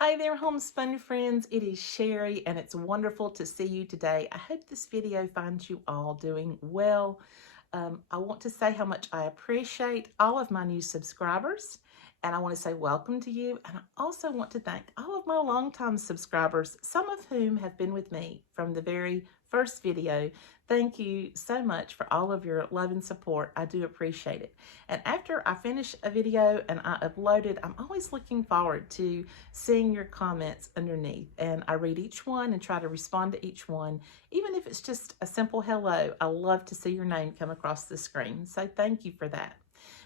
Hi there, homespun friends. It is Sherry, and it's wonderful to see you today. I hope this video finds you all doing well. I want to say how much I appreciate all of my new subscribers, and I want to say welcome to you. And I also want to thank all of my longtime subscribers, some of whom have been with me from the very first video. Thank you so much for all of your love and support. I do appreciate it. And after I finish a video and I upload it, I'm always looking forward to seeing your comments underneath. And I read each one and try to respond to each one, even if it's just a simple hello. I love to see your name come across the screen. So thank you for that.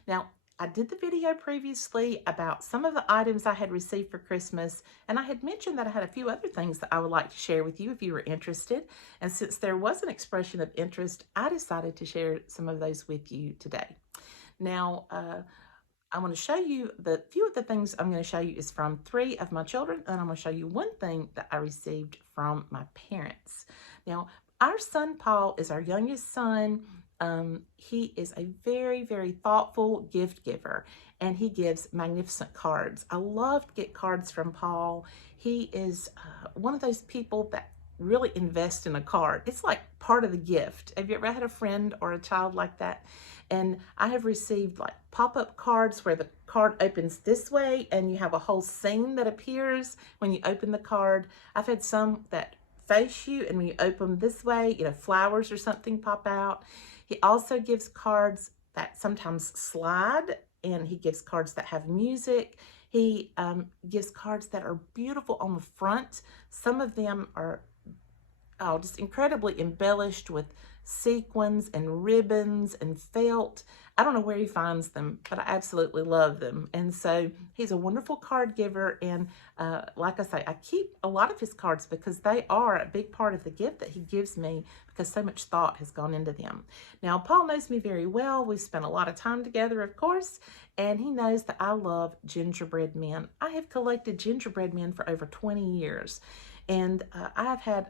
Now, I did the video previously about some of the items I had received for Christmas, and I had mentioned that I had a few other things that I would like to share with you if you were interested. And since there was an expression of interest, I decided to share some of those with you today. Now, I want to show you the few of the things I'm going to show you is from 3 of my children, and I'm going to show you one thing that I received from my parents. Now, our son Paul is our youngest son. He is a very, very thoughtful gift giver, and he gives magnificent cards. I love to get cards from Paul. He is one of those people that really invest in a card. It's like part of the gift. Have you ever had a friend or a child like that? And I have received like pop-up cards where the card opens this way and you have a whole scene that appears when you open the card. I've had some that face you, and when you open them this way, flowers or something pop out. He also gives cards that sometimes slide, and he gives cards that have music. He gives cards that are beautiful on the front. Some of them are just incredibly embellished with sequins and ribbons and felt. I don't know where he finds them, but I absolutely love them. And so he's a wonderful card giver. And like I say, I keep a lot of his cards because they are a big part of the gift that he gives me, because so much thought has gone into them. Now, Paul knows me very well. We've spent a lot of time together, of course, and he knows that I love gingerbread men. I have collected gingerbread men for over 20 years. And I've had,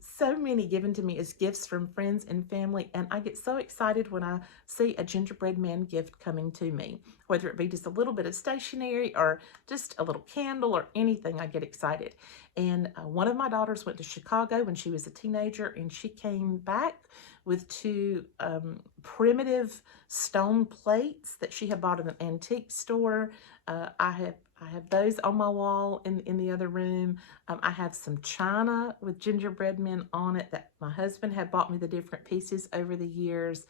so many given to me as gifts from friends and family, and I get so excited when I see a gingerbread man gift coming to me, whether it be just a little bit of stationery or just a little candle or anything. I get excited. And one of my daughters went to Chicago when she was a teenager, and she came back with 2 primitive stone plates that she had bought at an antique store. I have those on my wall in the other room. I have some china with gingerbread men on it that my husband had bought me the different pieces over the years.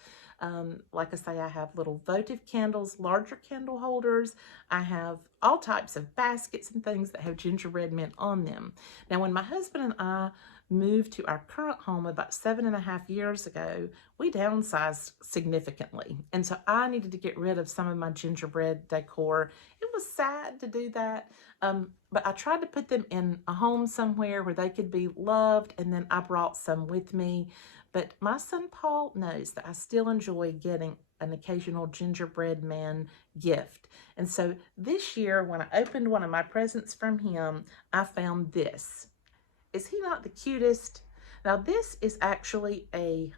Like I say, I have little votive candles, larger candle holders. I have all types of baskets and things that have gingerbread men on them. Now, when my husband and I moved to our current home about 7.5 years ago, we downsized significantly. And so I needed to get rid of some of my gingerbread decor. It was sad to do that, but I tried to put them in a home somewhere where they could be loved, and then I brought some with me. But my son Paul knows that I still enjoy getting an occasional gingerbread man gift. And so this year, when I opened one of my presents from him, I found this. Is he not the cutest? Now, this is actually a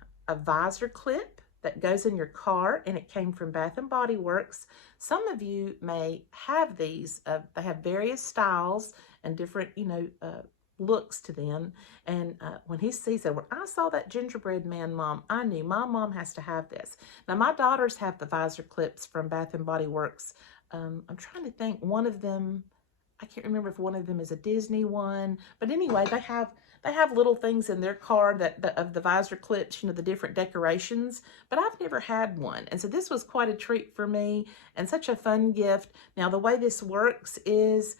visor clip that goes in your car, and it came from Bath and Body Works. Some of you may have these. They have various styles and different, looks to them. And when he sees it, when I saw that gingerbread man, Mom, I knew my mom has to have this. Now, my daughters have the visor clips from Bath and Body Works. I'm trying to think. One of them, I can't remember if one of them is a Disney one, but anyway, they have little things in their car of the visor clips, the different decorations, but I've never had one. And so this was quite a treat for me and such a fun gift. Now, the way this works is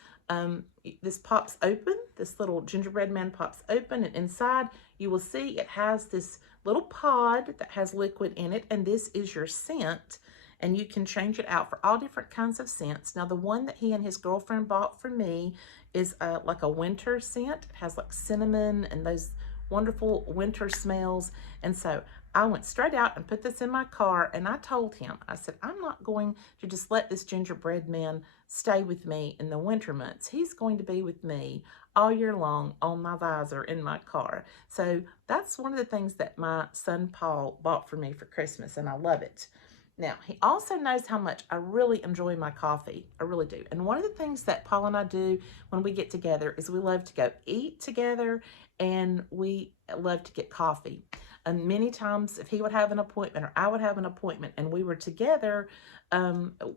this pops open, this little gingerbread man pops open, and inside you will see it has this little pod that has liquid in it, and this is your scent. And you can change it out for all different kinds of scents. Now, the one that he and his girlfriend bought for me is like a winter scent. It has like cinnamon and those wonderful winter smells. And so I went straight out and put this in my car, and I told him, I said, I'm not going to just let this gingerbread man stay with me in the winter months. He's going to be with me all year long on my visor in my car. So that's one of the things that my son Paul bought for me for Christmas, and I love it. Now, he also knows how much I really enjoy my coffee. I really do. And one of the things that Paul and I do when we get together is we love to go eat together, and we love to get coffee. And many times, if he would have an appointment or I would have an appointment and we were together,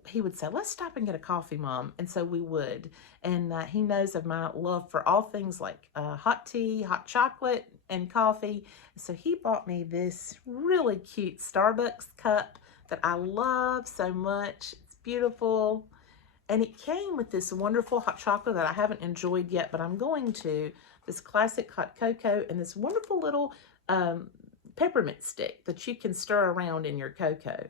he would say, "Let's stop and get a coffee, Mom." And so we would. And he knows of my love for all things like hot tea, hot chocolate, and coffee. So he bought me this really cute Starbucks cup that I love so much. It's beautiful. And it came with this wonderful hot chocolate that I haven't enjoyed yet, but I'm going to. This classic hot cocoa and this wonderful little peppermint stick that you can stir around in your cocoa.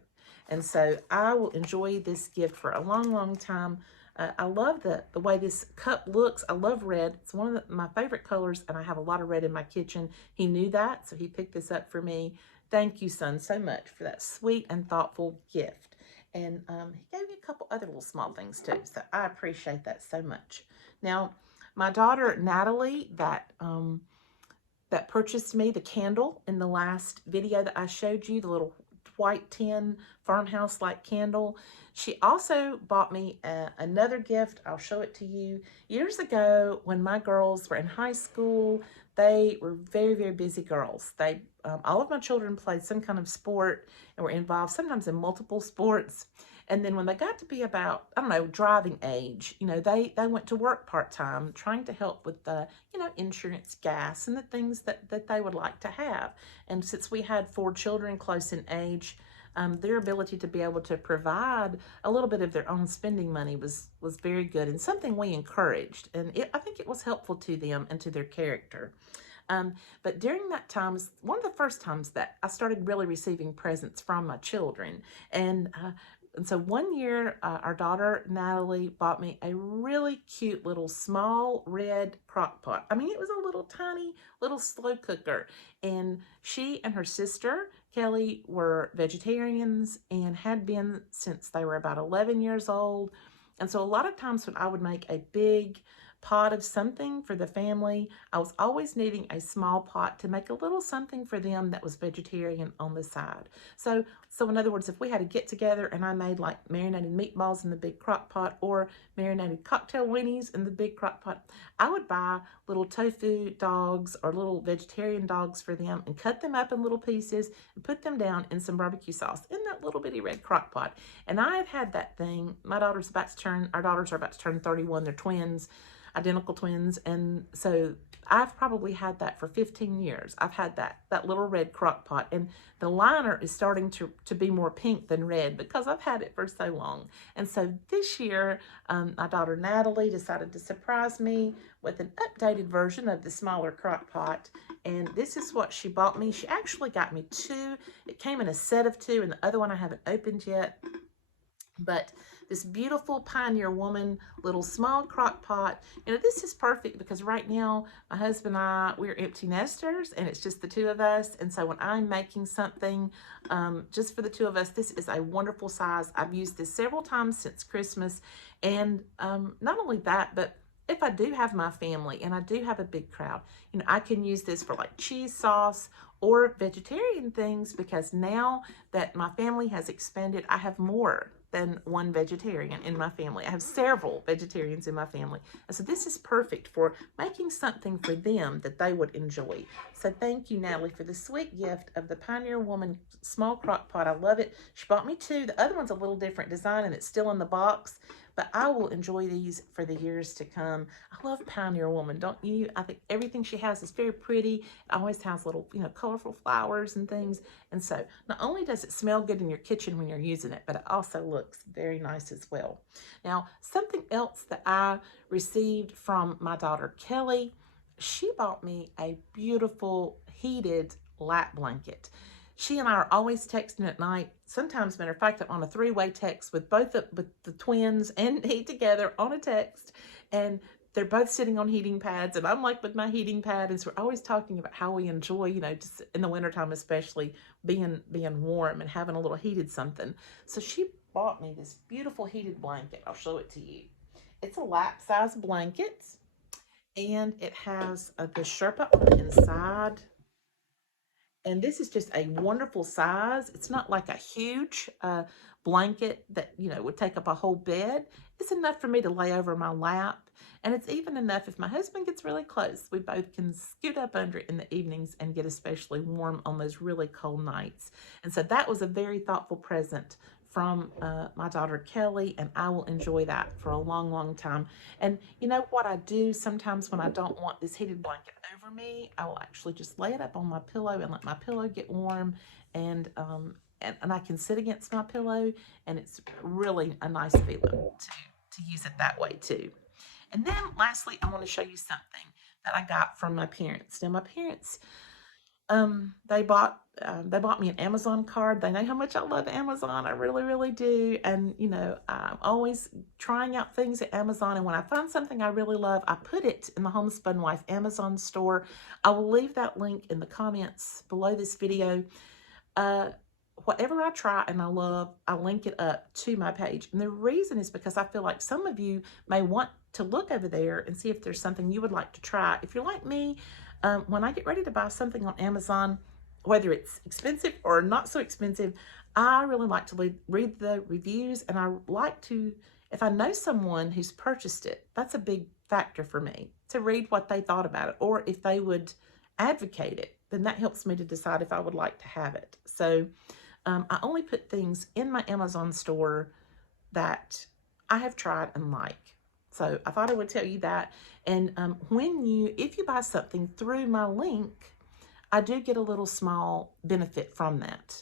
And so I will enjoy this gift for a long, long time. I love the way this cup looks. I love red. It's one of my favorite colors, and I have a lot of red in my kitchen. He knew that, so he picked this up for me. Thank you, son, so much for that sweet and thoughtful gift. And he gave me a couple other little small things too, so I appreciate that so much. Now, my daughter Natalie, that purchased me the candle in the last video that I showed you, the little white tin farmhouse-like candle. She also bought me another gift. I'll show it to you. Years ago, when my girls were in high school, they were very, very busy girls. All of my children played some kind of sport and were involved sometimes in multiple sports. And then when they got to be about, I don't know, driving age, they went to work part-time trying to help with the, insurance, gas, and the things that they would like to have. And since we had 4 children close in age, their ability to be able to provide a little bit of their own spending money was very good and something we encouraged. And I think it was helpful to them and to their character. But during that time was one of the first times that I started really receiving presents from my children. And so one year, our daughter Natalie bought me a really cute little small red crock pot. I mean, it was a little tiny little slow cooker. And she and her sister Kelly were vegetarians and had been since they were about 11 years old. And so a lot of times when I would make a big pot of something for the family, I was always needing a small pot to make a little something for them that was vegetarian on the side. So in other words, if we had a get together and I made like marinated meatballs in the big crock pot or marinated cocktail weenies in the big crock pot, I would buy little tofu dogs or little vegetarian dogs for them and cut them up in little pieces and put them down in some barbecue sauce in that little bitty red crock pot. And I have had that thing. Our daughters are about to turn 31. They're twins, identical twins, and so I've probably had that for 15 years. I've had that little red crock pot, and the liner is starting to be more pink than red because I've had it for so long. And so this year, my daughter Natalie decided to surprise me with an updated version of the smaller crock pot, and this is what she bought me. She actually got me 2. It came in a set of 2, and the other one I haven't opened yet. But this beautiful Pioneer Woman little small crock pot, this is perfect because right now my husband and I, we're empty nesters and it's just the 2 of us. And so when I'm making something just for the 2 of us, this is a wonderful size. I've used this several times since Christmas. And not only that, but if I do have my family and I do have a big crowd, I can use this for like cheese sauce or vegetarian things, because now that my family has expanded, I have more than one vegetarian in my family. I have several vegetarians in my family. And so this is perfect for making something for them that they would enjoy. So thank you, Natalie, for the sweet gift of the Pioneer Woman small crock pot. I love it. She bought me 2. The other one's a little different design and it's still in the box, but I will enjoy these for the years to come. I love Pioneer Woman, don't you? I think everything she has is very pretty. It always has little, colorful flowers and things. And so not only does it smell good in your kitchen when you're using it, but it also looks very nice as well. Now, something else that I received from my daughter Kelly, she bought me a beautiful heated lap blanket. She and I are always texting at night. Sometimes, matter of fact, I'm on a 3-way text with the twins and he together on a text, and they're both sitting on heating pads, and I'm like with my heating pad, and so we're always talking about how we enjoy, just in the wintertime especially, being warm and having a little heated something. So she bought me this beautiful heated blanket. I'll show it to you. It's a lap-size blanket, and it has the Sherpa on the inside. And this is just a wonderful size. It's not like a huge blanket that, would take up a whole bed. It's enough for me to lay over my lap. And it's even enough if my husband gets really close. We both can scoot up under it in the evenings and get especially warm on those really cold nights. And so that was a very thoughtful present from my daughter Kelly, and I will enjoy that for a long, long time. And you know what I do sometimes when I don't want this heated blanket over me, I will actually just lay it up on my pillow and let my pillow get warm, and and I can sit against my pillow, and it's really a nice feeling to use it that way too. And then lastly, I want to show you something that I got from my parents. Now my parents, they bought me an Amazon card. They know how much I love Amazon. I really, really do. And I'm always trying out things at Amazon. And when I find something I really love, I put it in the Homespun Wife Amazon store. I will leave that link in the comments below this video. Whatever I try and I love, I link it up to my page. And the reason is because I feel like some of you may want to look over there and see if there's something you would like to try. If you're like me, when I get ready to buy something on Amazon, whether it's expensive or not so expensive, I really like to read the reviews, and I like to, if I know someone who's purchased it, that's a big factor for me, to read what they thought about it, or if they would advocate it, then that helps me to decide if I would like to have it. So I only put things in my Amazon store that I have tried and like. So I thought I would tell you that. And if you buy something through my link, I do get a little small benefit from that.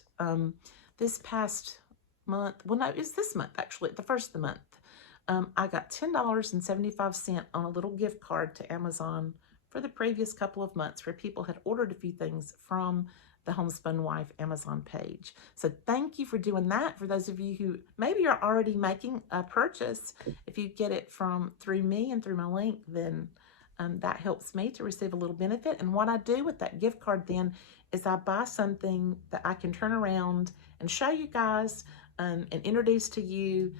This past month, well, no, it's this month actually, the first of the month, I got $10.75 on a little gift card to Amazon for the previous couple of months, where people had ordered a few things from the Homespun Wife Amazon page. So thank you for doing that. For those of you who maybe are already making a purchase, if you get it through me and through my link, then that helps me to receive a little benefit. And what I do with that gift card then is I buy something that I can turn around and show you guys and introduce to you.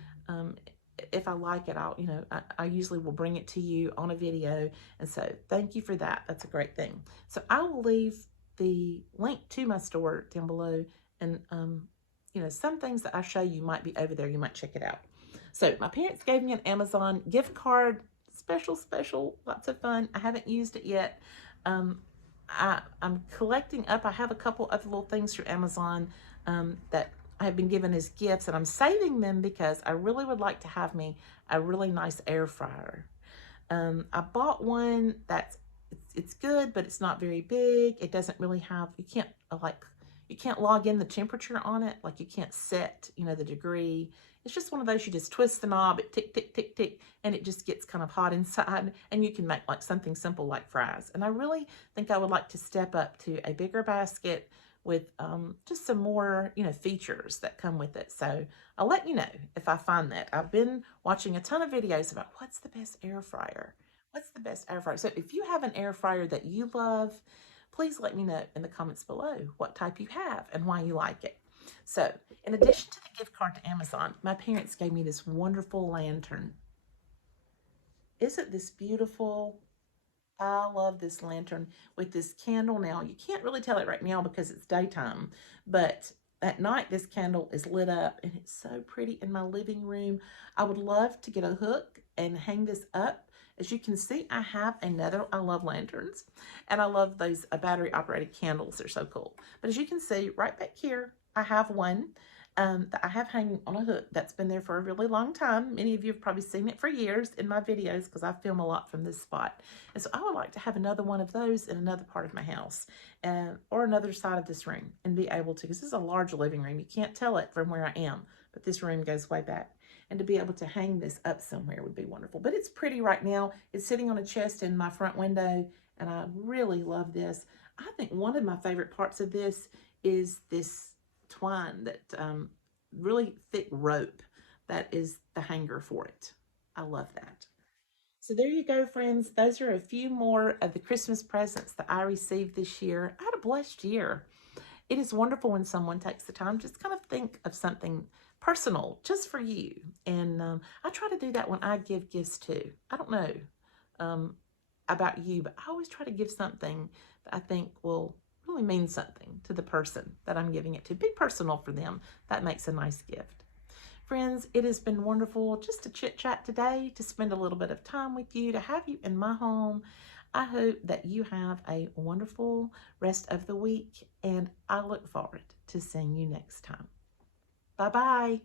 If I like it, I usually will bring it to you on a video. And so thank you for that. That's a great thing. So I will leave the link to my store down below, and some things that I show you might be over there. You might check it out. So my parents gave me an Amazon gift card. Special, lots of fun. I haven't used it yet. I'm collecting up. I have a couple of little things through Amazon that I have been given as gifts, and I'm saving them because I really would like to have me a really nice air fryer. I bought one that's it's good, but it's not very big. It doesn't really have, you can't log in the temperature on it. Like, you can't set, the degree. It's just one of those, you just twist the knob, it tick, tick, tick, tick, and it just gets kind of hot inside, and you can make like something simple like fries. And I really think I would like to step up to a bigger basket with just some more, features that come with it. So I'll let you know if I find that. I've been watching a ton of videos about what's the best air fryer. What's the best air fryer? So if you have an air fryer that you love, please let me know in the comments below what type you have and why you like it. So in addition to the gift card to Amazon, my parents gave me this wonderful lantern. Isn't this beautiful? I love this lantern with this candle. Now, you can't really tell it right now because it's daytime, but at night this candle is lit up, and it's so pretty in my living room. I would love to get a hook and hang this up. As you can see, I have another. I love lanterns, and I love those battery operated candles. They're so cool. But as you can see right back here, I have one that I have hanging on a hook that's been there for a really long time. Many of you have probably seen it for years in my videos because I film a lot from this spot. And so I would like to have another one of those in another part of my house or another side of this room, and be able to, because this is a large living room. You can't tell it from where I am, but this room goes way back. And to be able to hang this up somewhere would be wonderful. But it's pretty right now. It's sitting on a chest in my front window, and I really love this. I think one of my favorite parts of this is this twine, that really thick rope that is the hanger for it. I love that. So there you go, friends. Those are a few more of the Christmas presents that I received this year. I had a blessed year. It is wonderful when someone takes the time to just kind of think of something personal just for you. And I try to do that when I give gifts too. I don't know about you, but I always try to give something that I think will really means something to the person that I'm giving it to. Be personal for them. That makes a nice gift. Friends, it has been wonderful just to chit chat today, to spend a little bit of time with you, to have you in my home. I hope that you have a wonderful rest of the week, and I look forward to seeing you next time. Bye-bye.